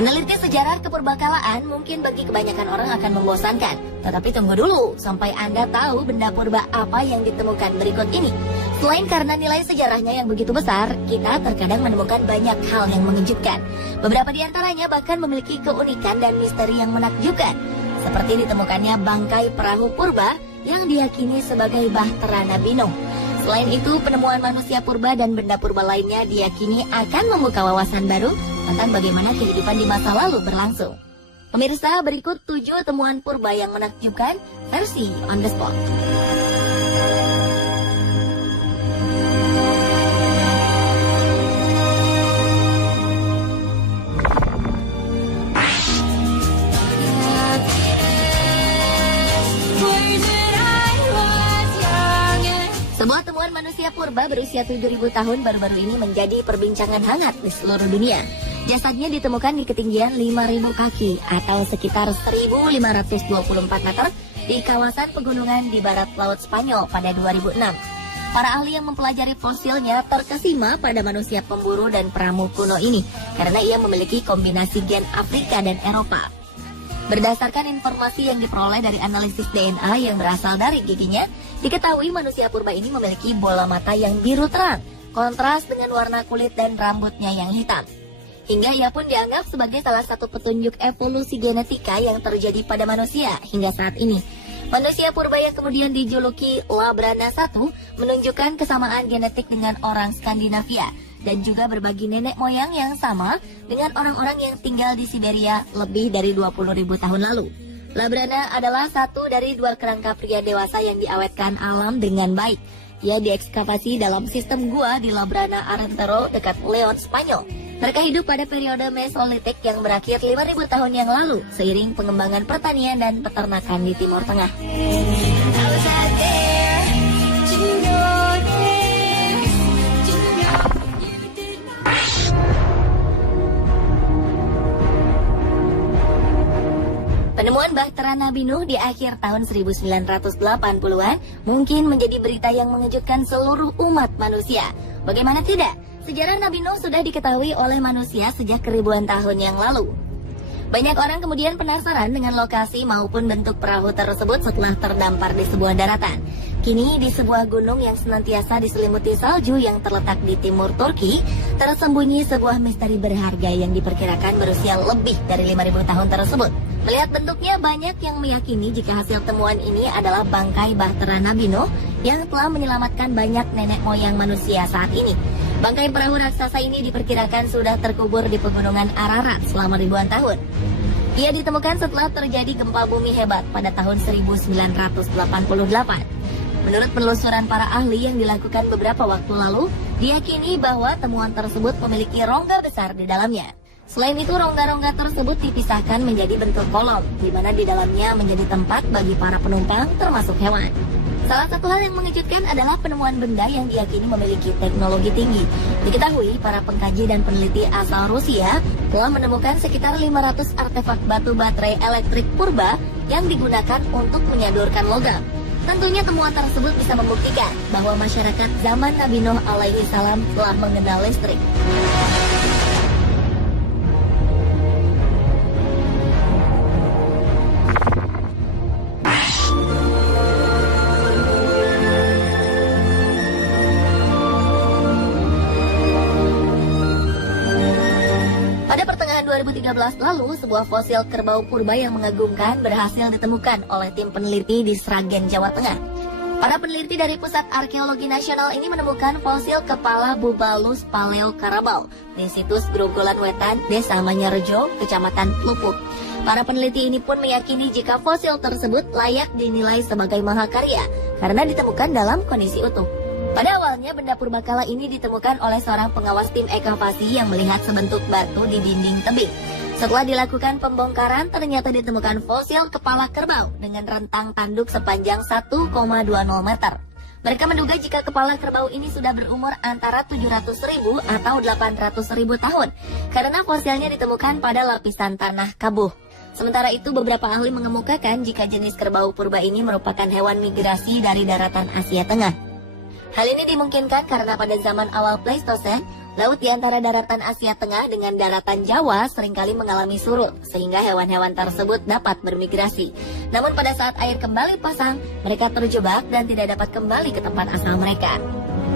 Meneliti sejarah kepurbakalaan mungkin bagi kebanyakan orang akan membosankan. Tetapi tunggu dulu sampai Anda tahu benda purba apa yang ditemukan berikut ini. Selain karena nilai sejarahnya yang begitu besar, kita terkadang menemukan banyak hal yang mengejutkan. Beberapa di antaranya bahkan memiliki keunikan dan misteri yang menakjubkan. Seperti ditemukannya bangkai perahu purba yang diyakini sebagai Bahtera Nabi Nuh. Selain itu, penemuan manusia purba dan benda purba lainnya diyakini akan membuka wawasan baru tentang bagaimana kehidupan di masa lalu berlangsung. Pemirsa, berikut 7 temuan purba yang menakjubkan versi On The Spot. Sebuah temuan manusia purba berusia 7.000 tahun baru-baru ini menjadi perbincangan hangat di seluruh dunia. Jasadnya ditemukan di ketinggian 5.000 kaki atau sekitar 1.524 meter di kawasan pegunungan di barat laut Spanyol pada 2006. Para ahli yang mempelajari fosilnya terkesima pada manusia pemburu dan peramu kuno ini karena ia memiliki kombinasi gen Afrika dan Eropa. Berdasarkan informasi yang diperoleh dari analisis DNA yang berasal dari giginya, diketahui manusia purba ini memiliki bola mata yang biru terang, kontras dengan warna kulit dan rambutnya yang hitam. Hingga ia pun dianggap sebagai salah satu petunjuk evolusi genetika yang terjadi pada manusia hingga saat ini. Manusia purba yang kemudian dijuluki Labrana I menunjukkan kesamaan genetik dengan orang Skandinavia dan juga berbagi nenek moyang yang sama dengan orang-orang yang tinggal di Siberia lebih dari 20.000 tahun lalu. Labrana adalah satu dari 2 kerangka pria dewasa yang diawetkan alam dengan baik. Ia diekskavasi dalam sistem gua di Labrana Arentero dekat Leon, Spanyol. Mereka hidup pada periode Mesolitik yang berakhir 5.000 tahun yang lalu seiring pengembangan pertanian dan peternakan di Timur Tengah. Penemuan Bahtera Nabi Nuh di akhir tahun 1980-an mungkin menjadi berita yang mengejutkan seluruh umat manusia. Bagaimana tidak? Sejarah Nabi Nuh sudah diketahui oleh manusia sejak ribuan tahun yang lalu. Banyak orang kemudian penasaran dengan lokasi maupun bentuk perahu tersebut setelah terdampar di sebuah daratan. Kini di sebuah gunung yang senantiasa diselimuti salju yang terletak di timur Turki, tersembunyi sebuah misteri berharga yang diperkirakan berusia lebih dari 5.000 tahun tersebut. Melihat bentuknya, banyak yang meyakini jika hasil temuan ini adalah bangkai Bahtera Nabi Nuh yang telah menyelamatkan banyak nenek moyang manusia saat ini. Bangkai perahu raksasa ini diperkirakan sudah terkubur di pegunungan Ararat selama ribuan tahun. Ia ditemukan setelah terjadi gempa bumi hebat pada tahun 1988. Menurut penelusuran para ahli yang dilakukan beberapa waktu lalu, diyakini bahwa temuan tersebut memiliki rongga besar di dalamnya. Selain itu, rongga-rongga tersebut dipisahkan menjadi bentuk kolom, di mana di dalamnya menjadi tempat bagi para penumpang termasuk hewan. Salah satu hal yang mengejutkan adalah penemuan benda yang diyakini memiliki teknologi tinggi. Diketahui para pengkaji dan peneliti asal Rusia telah menemukan sekitar 500 artefak batu baterai elektrik purba yang digunakan untuk menyadurkan logam. Tentunya temuan tersebut bisa membuktikan bahwa masyarakat zaman Nabi Nuh alaihi salam telah mengenal listrik. Pada pertengahan 2013 lalu, sebuah fosil kerbau purba yang mengagumkan berhasil ditemukan oleh tim peneliti di Sragen, Jawa Tengah. Para peneliti dari Pusat Arkeologi Nasional ini menemukan fosil kepala Bubalus Paleokarabau di situs Grogolan Wetan, Desa Manyarejo, Kecamatan Lupuk. Para peneliti ini pun meyakini jika fosil tersebut layak dinilai sebagai mahakarya karena ditemukan dalam kondisi utuh. Pada awalnya, benda purbakala ini ditemukan oleh seorang pengawas tim ekavasi yang melihat sebentuk batu di dinding tebing. Setelah dilakukan pembongkaran, ternyata ditemukan fosil kepala kerbau dengan rentang tanduk sepanjang 1,20 meter. Mereka menduga jika kepala kerbau ini sudah berumur antara 700.000 atau 800.000 tahun, karena fosilnya ditemukan pada lapisan tanah kabuh. Sementara itu, beberapa ahli mengemukakan jika jenis kerbau purba ini merupakan hewan migrasi dari daratan Asia Tengah. Hal ini dimungkinkan karena pada zaman awal Pleistosen, Laut di antara daratan Asia Tengah dengan daratan Jawa seringkali mengalami surut, sehingga hewan-hewan tersebut dapat bermigrasi. Namun pada saat air kembali pasang, mereka terjebak dan tidak dapat kembali ke tempat asal mereka.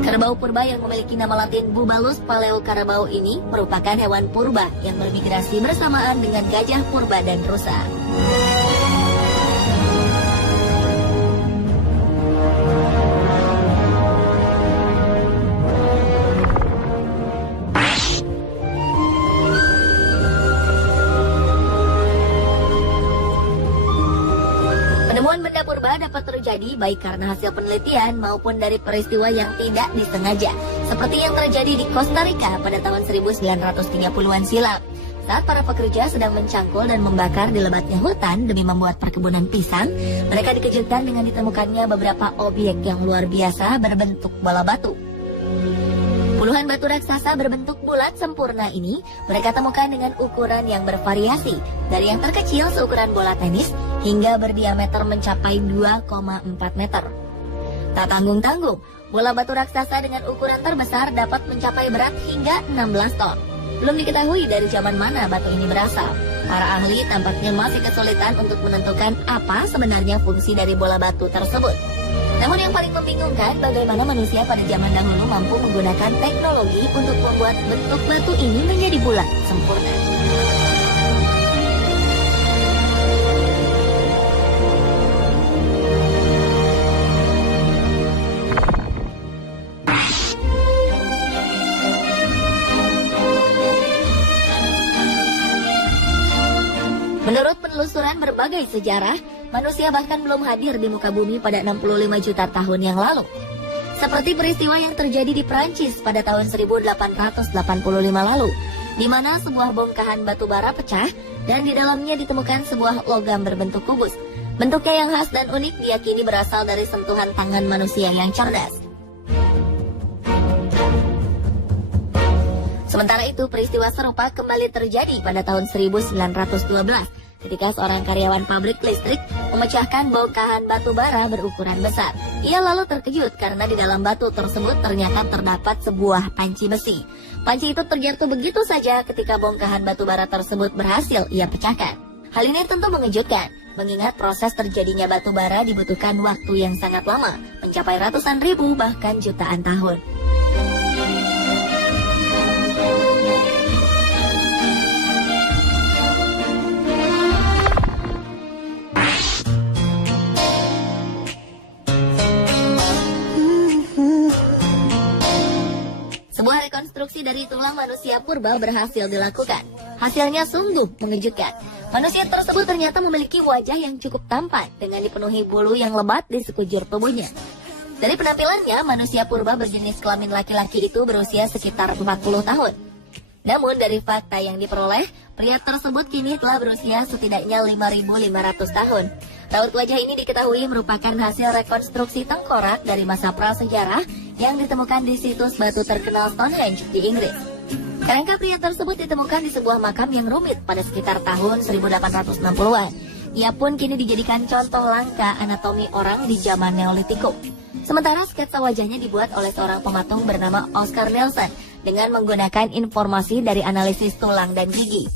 Kerbau purba yang memiliki nama latin Bubalus paleocarabao ini merupakan hewan purba yang bermigrasi bersamaan dengan gajah purba dan rusa. Penemuan benda purba dapat terjadi baik karena hasil penelitian maupun dari peristiwa yang tidak disengaja, seperti yang terjadi di Costa Rica pada tahun 1930-an silam. Saat para pekerja sedang mencangkul dan membakar di lebatnya hutan demi membuat perkebunan pisang, mereka dikejutkan dengan ditemukannya beberapa objek yang luar biasa berbentuk bola batu. Puluhan batu raksasa berbentuk bulat sempurna ini mereka temukan dengan ukuran yang bervariasi, dari yang terkecil seukuran bola tenis hingga berdiameter mencapai 2,4 meter. Tak tanggung-tanggung, bola batu raksasa dengan ukuran terbesar dapat mencapai berat hingga 16 ton. Belum diketahui dari zaman mana batu ini berasal. Para ahli tampaknya masih kesulitan untuk menentukan apa sebenarnya fungsi dari bola batu tersebut. Namun yang paling membingungkan bagaimana manusia pada zaman dahulu mampu menggunakan teknologi untuk membuat bentuk batu ini menjadi bulat sempurna. Menurut penelusuran berbagai sejarah, manusia bahkan belum hadir di muka bumi pada 65 juta tahun yang lalu. Seperti peristiwa yang terjadi di Prancis pada tahun 1885 lalu, di mana sebuah bongkahan batu bara pecah dan di dalamnya ditemukan sebuah logam berbentuk kubus. Bentuknya yang khas dan unik diyakini berasal dari sentuhan tangan manusia yang cerdas. Sementara itu, peristiwa serupa kembali terjadi pada tahun 1912 ketika seorang karyawan pabrik listrik memecahkan bongkahan batu bara berukuran besar. Ia lalu terkejut karena di dalam batu tersebut ternyata terdapat sebuah panci besi. Panci itu terjatuh begitu saja ketika bongkahan batu bara tersebut berhasil ia pecahkan. Hal ini tentu mengejutkan, mengingat proses terjadinya batu bara dibutuhkan waktu yang sangat lama, mencapai ratusan ribu bahkan jutaan tahun. Sebuah rekonstruksi dari tulang manusia purba berhasil dilakukan. Hasilnya sungguh mengejutkan. Manusia tersebut ternyata memiliki wajah yang cukup tampan dengan dipenuhi bulu yang lebat di sekujur tubuhnya. Dari penampilannya, manusia purba berjenis kelamin laki-laki itu berusia sekitar 40 tahun. Namun dari fakta yang diperoleh, pria tersebut kini telah berusia setidaknya 5.500 tahun. Raut wajah ini diketahui merupakan hasil rekonstruksi tengkorak dari masa prasejarah yang ditemukan di situs batu terkenal Stonehenge di Inggris. Kerangka pria tersebut ditemukan di sebuah makam yang rumit pada sekitar tahun 1860-an. Ia pun kini dijadikan contoh langka anatomi orang di zaman Neolitikum. Sementara sketsa wajahnya dibuat oleh seorang pematung bernama Oscar Nelson dengan menggunakan informasi dari analisis tulang dan gigi.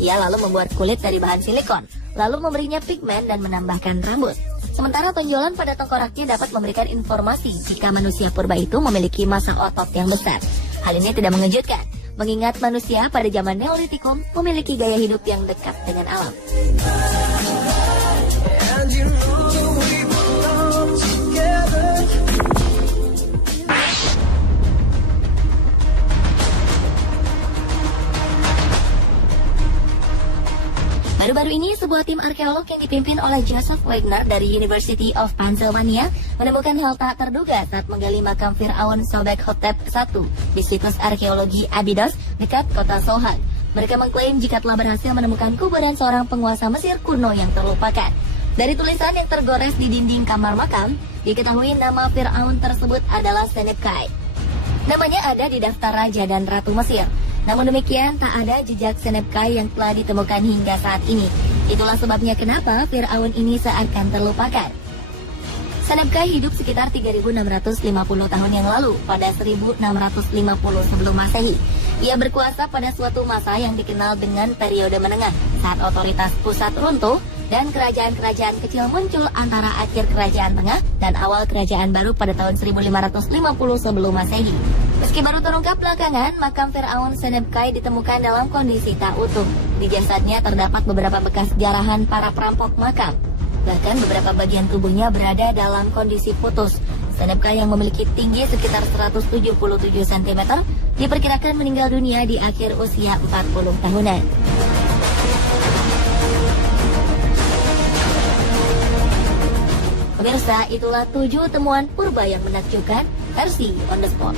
Ia lalu membuat kulit dari bahan silikon, lalu memberinya pigmen dan menambahkan rambut. Sementara tonjolan pada tengkoraknya dapat memberikan informasi jika manusia purba itu memiliki massa otot yang besar. Hal ini tidak mengejutkan, mengingat manusia pada zaman Neolitikum memiliki gaya hidup yang dekat dengan alam. Baru-baru ini, sebuah tim arkeolog yang dipimpin oleh Joseph Wagner dari University of Pennsylvania menemukan hal tak terduga saat menggali makam Fir'aun Sobek-hotep I di situs arkeologi Abydos dekat kota Sohag. Mereka mengklaim jika telah berhasil menemukan kuburan seorang penguasa Mesir kuno yang terlupakan. Dari tulisan yang tergores di dinding kamar makam, diketahui nama Fir'aun tersebut adalah Senepkai. Namanya ada di daftar raja dan ratu Mesir. Namun demikian, tak ada jejak Senepkai yang telah ditemukan hingga saat ini. Itulah sebabnya kenapa Fir'aun ini seakan terlupakan. Senebkai hidup sekitar 3.650 tahun yang lalu, pada 1650 sebelum Masehi. Ia berkuasa pada suatu masa yang dikenal dengan periode menengah, saat otoritas pusat runtuh dan kerajaan-kerajaan kecil muncul antara akhir kerajaan tengah dan awal kerajaan baru pada tahun 1550 sebelum Masehi. Meski baru terungkap belakangan, makam Firaun Senebkai ditemukan dalam kondisi tak utuh. Di jasadnya terdapat beberapa bekas jarahan para perampok makam. Bahkan beberapa bagian tubuhnya berada dalam kondisi putus. Senebkai yang memiliki tinggi sekitar 177 cm diperkirakan meninggal dunia di akhir usia 40 tahunan. Pemirsa, itulah 7 temuan purba yang menakjubkan versi On The Spot.